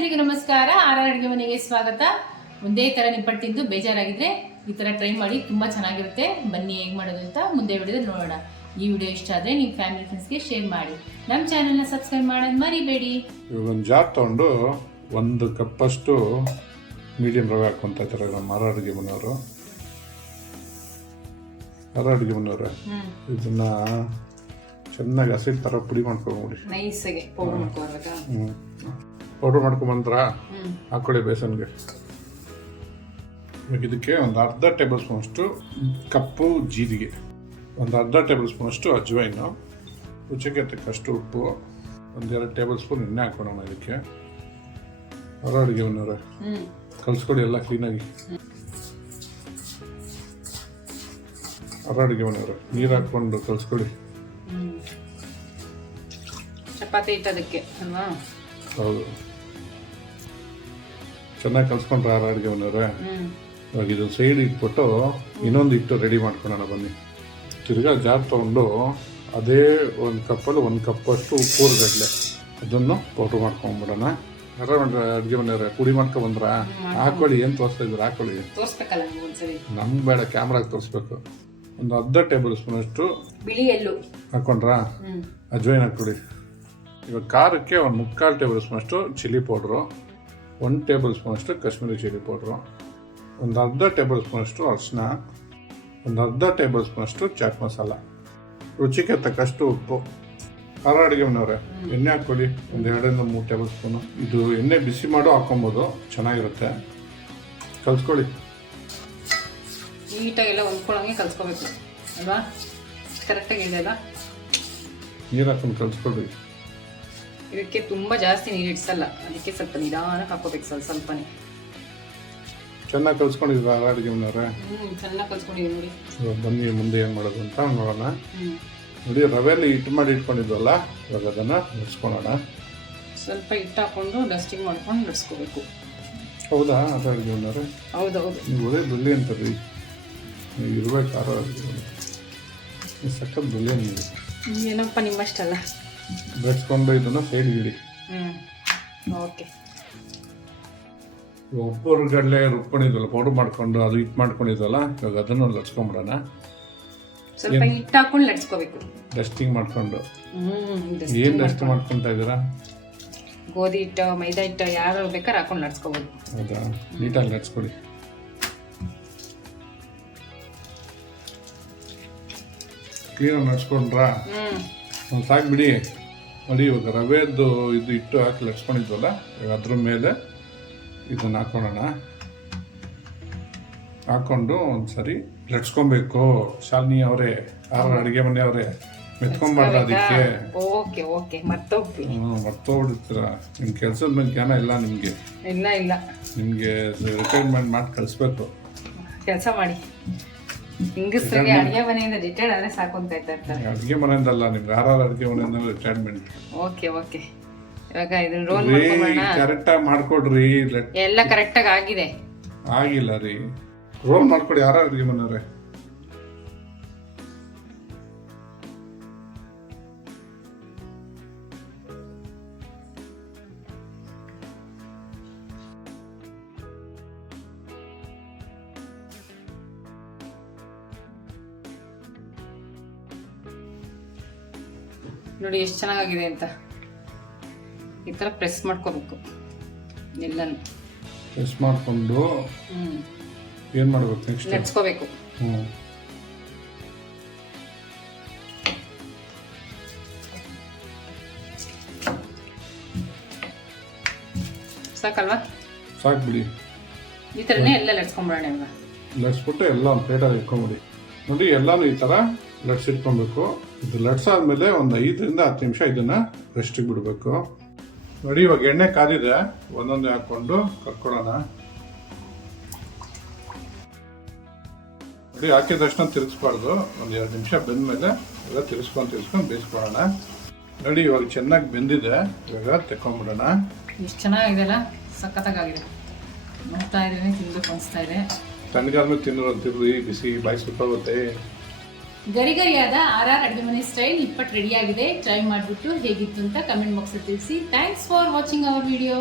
ಎಲ್ರಿಗೂ ನಮಸ್ಕಾರ. ಅಡುಗೆ ಮನೆಗೆ ಸ್ವಾಗತ. ಒಂದೇ ಥರ ನಿಪ್ಪಟ್ಟು ತಿಂದು ಬೇಜಾರಾಗಿದ್ರೆ ಈ ಥರ ಟ್ರೈ ಮಾಡಿ, ತುಂಬ ಚೆನ್ನಾಗಿರುತ್ತೆ. ಬನ್ನಿ ಹೇಗೆ ಮಾಡೋದು ಅಂತ ಮುಂದೆ ವಿಡಿಯೋದಲ್ಲಿ ನೋಡೋಣ. ಈ ವಿಡಿಯೋ ಇಷ್ಟ ಆದರೆ ನಿಮ್ಮ ಫ್ಯಾಮಿಲಿ ಫ್ರೆಂಡ್ಸ್ಗೆ ಶೇರ್ ಮಾಡಿ. ನಮ್ಮ ಚಾನಲ್ನ ಸಬ್ಸ್ಕ್ರೈಬ್ ಮಾಡೋದು ಮರಿಬೇಡಿ. ಇವಾಗ ಒಂದು ಜಾರ್ ತೊಗೊಂಡು 1 ಕಪ್ಪಷ್ಟು ಮೀಡಿಯಂ ರವೆ ಹಾಕ್ಕೊಂತ ಇದ್ದಾರೆ ನಮ್ಮ ಅಡುಗೆ ಮನೆಯವರು. ಅಡುಗೆ ಮನೆಯವ್ರೆ, ಇದನ್ನ ಚೆನ್ನಾಗಿ ಹಸಿ ಥರ ಪುಡಿ ಮಾಡ್ಕೊಂಡ್ಬಿಡಿ. ನೈಸಾಗಿ ಪೌಡರ್ ಮಾಡ್ಕೊಳ್ಬೇಕಾ? ಪೌಡರ್ ಮಾಡ್ಕೊಂಬಂದ್ರ ಹಾಕೊಳ್ಳಿ ಬೇಸನ್ಗೆ. ಇವಾಗ ಇದಕ್ಕೆ ಒಂದು ಅರ್ಧ ಟೇಬಲ್ ಸ್ಪೂನ್ ಅಷ್ಟು ಕಪ್ಪು ಜೀರಿಗೆ, ಒಂದು ಅರ್ಧ ಟೇಬಲ್ ಸ್ಪೂನ್ ಅಷ್ಟು ಅಜ್ವೈನು, ರುಚಿಗೆ ತಕ್ಕಷ್ಟು ಉಪ್ಪು, 1-2 ಟೇಬಲ್ ಸ್ಪೂನ್ ಎಣ್ಣೆ ಹಾಕೋಣ ಇದಕ್ಕೆ. ಅಡುಗೆ ಮನೆಯವ್ರೆ ಕಲಿಸ್ಕೊಡಿ ಎಲ್ಲ ಕ್ಲೀನಾಗಿ. ಅಡುಗೆ ಮನೆಯವ್ರೆ ನೀರು ಹಾಕ್ಕೊಂಡು ಕಲಿಸ್ಕೊಡಿ. ಚಪಾತಿ ಇಟ್ಟದಕ್ಕೆ ಅಲ್ವಾ? ಹೌದು, ಚೆನ್ನಾಗಿ ಕಲಿಸ್ಕೊಂಡ್ರೆ ಅಡುಗೆ ಮನೆಯವ್ರೆ. ಇವಾಗ ಇದು ಸೈಡ್ ಇಟ್ಬಿಟ್ಟು ಇನ್ನೊಂದು ಹಿಟ್ಟು ರೆಡಿ ಮಾಡ್ಕೊಳ್ಳೋಣ ಬನ್ನಿ. ತಿರ್ಗಾ ಜಾರ್ ತೊಗೊಂಡು ಅದೇ 1 ಕಪ್ಪಲ್ಲಿ 1 ಕಪ್ಪಷ್ಟು ಕೂರ್ಗಡ್ಲೆ ಅದನ್ನು ಪೌಡ್ರ್ ಮಾಡ್ಕೊಂಡ್ಬಿಡೋಣ. ಅಡುಗೆ ಮನೆಯವ್ರೆ ಪುಡಿ ಮಾಡ್ಕೊಂಡ್ಬಂದ್ರ ಹಾಕೊಳ್ಳಿ. ಏನು ತೋರಿಸ್ತಾ ಇದ್ರು ಹಾಕೊಳ್ಳಿ. ತೋರಿಸ್ಬೇಕಲ್ಲ ಒಂದ್ಸರಿ, ನಮ್ಗೆ ಬೇಡ, ಕ್ಯಾಮ್ರಾಗೆ ತೋರಿಸ್ಬೇಕು. ಒಂದು ಅರ್ಧ ಟೇಬಲ್ ಸ್ಪೂನ್ ಅಷ್ಟು ಬಿಳಿ ಎಳ್ಳು ಹಾಕೊಂಡ್ರಾ, ಅಜ್ವೈನ್ ಹಾಕೊಳ್ಳಿ. ಇವಾಗ ಖಾರಕ್ಕೆ 1/4 ಟೇಬಲ್ ಸ್ಪೂನ್ ಅಷ್ಟು ಚಿಲ್ಲಿ ಪೌಡ್ರು, 1 ಟೇಬಲ್ ಸ್ಪೂನ್ ಅಷ್ಟು ಕಾಶ್ಮೀರಿ ಚಿಲ್ಲಿ ಪೌಡ್ರು, ಒಂದು ಅರ್ಧ ಟೇಬಲ್ ಸ್ಪೂನ್ ಅಷ್ಟು ಅರಿಶಿನ, ಒಂದು ಅರ್ಧ ಟೇಬಲ್ ಸ್ಪೂನ್ ಅಷ್ಟು ಚಾಟ್ ಮಸಾಲ, ರುಚಿಗೆ ತಕ್ಕಷ್ಟು ಉಪ್ಪು. ಅಡುಗೆ ಮನೆಯವ್ರೆ ಎಣ್ಣೆ ಹಾಕ್ಕೊಳ್ಳಿ, ಒಂದು 2-3 ಟೇಬಲ್ ಸ್ಪೂನು. ಇದು ಎಣ್ಣೆ ಬಿಸಿ ಮಾಡೋ ಹಾಕೊಬೋದು, ಚೆನ್ನಾಗಿರುತ್ತೆ. ಕಲ್ಸ್ಕೊಳ್ಳಿ. ನೀಟಾಗೆಲ್ಲ ಹೊಂದ್ಕೊಳ್ಳೋಂಗೆ ಕಲ್ಸ್ಕೋಬೇಕು ಅಲ್ವಾ? ಕರೆಕ್ಟಾಗಿ ಇದೆಯಲ್ಲ. ನೀರು ಹಾಕೊಂಡು ಕಲ್ಸ್ಕೊಳ್ಳಿ. ಇದಕ್ಕೆ ತುಂಬ ಜಾಸ್ತಿ ನೀರು ಇಡ್ಸಲ್ಲ, ಅದಕ್ಕೆ ಸ್ವಲ್ಪ ನಿಧಾನಕ್ಕೆ ಹಾಕೋಬೇಕು, ಸ್ವಲ್ಪನೇ. ಚೆನ್ನಾಗಿ ಕಲ್ಸ್ಕೊಂಡಿದ್ರ ಅಡುಗೆ ಮನೆಯವ್ರೆ? ಚೆನ್ನಾಗಿ ಕಲ್ಸ್ಕೊಂಡಿದ್ದೀವಿ ನೋಡಿ. ಬನ್ನಿ ಮುಂದೆ ಏನು ಮಾಡೋದು ಅಂತ ನೋಡೋಣ. ನೋಡಿ, ರವೆಯಲ್ಲಿ ಹಿಟ್ಟು ಮಾಡಿ ಇಟ್ಕೊಂಡಿದ್ವಲ್ಲ, ಇವಾಗ ಅದನ್ನು ನಡ್ಸ್ಕೊಳ್ಳೋಣ. ಸ್ವಲ್ಪ ಹಿಟ್ಟು ಹಾಕೊಂಡು ಡಸ್ಟಿಂಗ್ ಮಾಡ್ಕೊಂಡು ನಡ್ಸ್ಕೋಬೇಕು. ಹೌದಾ ಅಡುಗೆ ಮನೆಯವ್ರೆ? ಹೌದೌದು. ನೀವು ಒಳ್ಳೆ ದುಳ್ಳಿ ಅಂತಾರ್ರಿ, ನೀವು ಇರ್ಬೇಕು ಅಡುಗೆ ಮನೆ. ಸಖತ್ ದುಳ್ಳಿ ನೀವು. ಏನಪ್ಪ ನಿಮ್ಮಷ್ಟಲ್ಲ. ಬೆಳೆಸ್ಕೊಂಡು ಇದನ್ನು ಸೈಡ್ಗೆ ಇಡಿ. ಓಕೆ. ಒಬ್ಬರುಗಡಲೆ ರುಬ್ಕೊಂಡಿದ್ವಲ್ಲ, ಪೌಡರ್ ಮಾಡ್ಕೊಂಡು ಅದು ಹಿಟ್ಟು ಮಾಡ್ಕೊಂಡಿದ್ವಲ್ಲ, ಇವಾಗ ಅದನ್ನು ಲಟ್ಸ್ಕೊಂಬಿಡೋಣ. ಸ್ವಲ್ಪ ಹಿಟ್ಟು ಹಾಕೊಂಡು ಲಟ್ಸ್ಕೋಬೇಕು, ಡಸ್ಟಿಂಗ್ ಮಾಡ್ಕೊಂಡು. ಏನು ಡಸ್ಟ್ ಮಾಡ್ಕೊತಾ ಇದ್ದೀರಾ? ಗೋಧಿ ಹಿಟ್ಟು, ಮೈದಾ ಹಿಟ್ಟು, ಯಾರು ಬೇಕಾದ್ರೆ ಹಾಕೊಂಡು ಲಟ್ಸ್ಕೋಬೋದು. ಹೌದಾ? ನೀಟಾಗಿ ಲಟ್ಸ್ಕೊಡಿ. ಕ್ಲೀನಾಗಿ ನಡ್ಸ್ಕೊಂಡ್ರಾ? ಒಂದು ಸಾಕು ಬಿಡಿ. ನೋಡಿ, ಇವಾಗ ರವೆದ್ದು ಇದು ಹಿಟ್ಟು ಹಾಕಿ ಲಟ್ಸ್ಕೊಂಡಿದ್ವಲ್ಲ, ಇವಾಗ ಅದ್ರ ಮೇಲೆ ಇದನ್ನು ಹಾಕೊಳ್ಳೋಣ. ಹಾಕೊಂಡು ಒಂದ್ಸರಿ ಲಟ್ಸ್ಕೊಬೇಕು. ಶಾಲಿನಿ ಅವರೇ, ಅಡುಗೆ ಮನೆಯವರೇ, ಮೆತ್ಕೊಂಬಾರ್ದು ಅದಕ್ಕೆ. ಓಕೆ ಓಕೆ, ಮರ್ತೋಗ್ಬಿಡ್ತೀರ. ನಿಮ್ಮ ಕೆಲಸದ ಮೇಲೆ ಜ್ಞಾನ ಇಲ್ಲ ನಿಮಗೆ. ಇಲ್ಲ, ನಿಮಗೆ ರಿಟೈರ್ಮೆಂಟ್ ಮಾಡಿ ಕಳಿಸ್ಬೇಕು. ಕೆಲಸ ಮಾಡಿ. ಹಿಂಗಸ್ರಿಗೆ ಅಡುಗೆ ಮನೆಯಿಂದ ರಿಟೈರ್ಡ್ ಆದರೆ ಸಾಕು ಅಂತ ಇರ್ತಾರೆ. ಅಡುಗೆ ಮನೆಯಿಂದಲ್ಲ, ನಿಮ್ಗೆ ಅಡುಗೆ ಮನೆಯಿಂದ ರಿಟೈರ್ಮೆಂಟ್. Okay okay. ಇವಾಗ ಇದನ್ನ ರೋಲ್ ಮಾಡ್ಕೊಳ್ಳೋಣ. ಕರೆಕ್ಟಾಗಿ ಮಾಡ್ಕೊಡ್ರಿ. ಎಲ್ಲ ಕರೆಕ್ಟಾಗಿ ಆಗಿದೆ. ಆಗಿಲ್ಲ ರೀ, ರೋಲ್ ಮಾಡ್ಕೊಡಿ. ಅಡುಗೆ ಮನೆಯವ್ರೆ ನೋಡಿ ಎಷ್ಟು ಚೆನ್ನಾಗಿದೆ ಅಂತ. ಈ ಥರ ಪ್ರೆಸ್ ಮಾಡ್ಕೋಬೇಕು ಎಲ್ಲನೂ. ಪ್ರೆಸ್ ಮಾಡಿಕೊಂಡು ಏನು ಮಾಡ್ಬೇಕು ನೆಕ್ಸ್ಟ್? ಲಟ್ಸ್ಕೋಬೇಕು. ಸಾಕಲ್ವಾ? ಸಾಕು ಬಿಡಿ. ಈ ಥರನೇ ಎಲ್ಲ ಲಟ್ಸ್ಕೊಂಬಿಡೋಣ. ಇವಾಗ ಲಟ್ಸ್ಬಿಟ್ಟು ಎಲ್ಲ ಒಂದು ಪ್ಲೇಟಲ್ಲಿ ಇಟ್ಕೊಂಬಿಡಿ. ನೋಡಿ, ಎಲ್ಲನೂ ಈ ಥರ ಲಟ್ಸಿಟ್ಕೊಬೇಕು. ಇದು ಲಟ್ಸಾದ್ಮೇಲೆ ಒಂದು 5-10 ನಿಮಿಷ ಇದನ್ನು ರೆಸ್ಟಿಗೆ ಬಿಡಬೇಕು. ನೋಡಿ, ಇವಾಗ ಎಣ್ಣೆ ಕಾದಿದೆ, ಒಂದೊಂದೇ ಹಾಕ್ಕೊಂಡು ಕರ್ಕೊಳ್ಳೋಣ. ನೋಡಿ, ಹಾಕಿದ ತಕ್ಷಣ ತಿರುಗಿಸ್ಬಾರ್ದು. ಒಂದು 2 ನಿಮಿಷ ಬೆಂದಮೇಲೆ ಎಲ್ಲ ತಿರ್ಸ್ಕೊಂಡು ಬೇಯಿಸ್ಕೊಳ್ಳೋಣ. ನೋಡಿ, ಇವಾಗ ಚೆನ್ನಾಗಿ ಬೆಂದಿದೆ. ಇವಾಗ ತೆಕ್ಕೊಂಬಿಡೋಣ. ಎಷ್ಟು ಚೆನ್ನಾಗಿದೆಲ್ಲ, ಸಖತ್ತಾಗಿದೆ. ನೋಡ್ತಾ ಇದ್ದೀನಿ, ತಿನ್ಬೇಕು ಅನಿಸ್ತಾ ಇದೆ. ತಣ್ಣಗಾದ್ಮೇಲೆ ತಿನ್ನೋರಂತಿರ್ರಿ, ಬಿಸಿ ಬಾಯಿ ಸುಟ್ಟೋಗುತ್ತೆ. ಗರಿಗರಿಯಾದ ಅಡುಗೆ ಮನೆ ಸ್ಟೈಲ್ ನಿಪ್ಪಟ್ಟು ರೆಡಿ ಆಗಿದೆ. ಟ್ರೈ ಮಾಡಿಬಿಟ್ಟು ಹೇಗಿತ್ತು ಅಂತ ಕಮೆಂಟ್ ಬಾಕ್ಸಲ್ಲಿ ತಿಳಿಸಿ. Thanks for watching our video.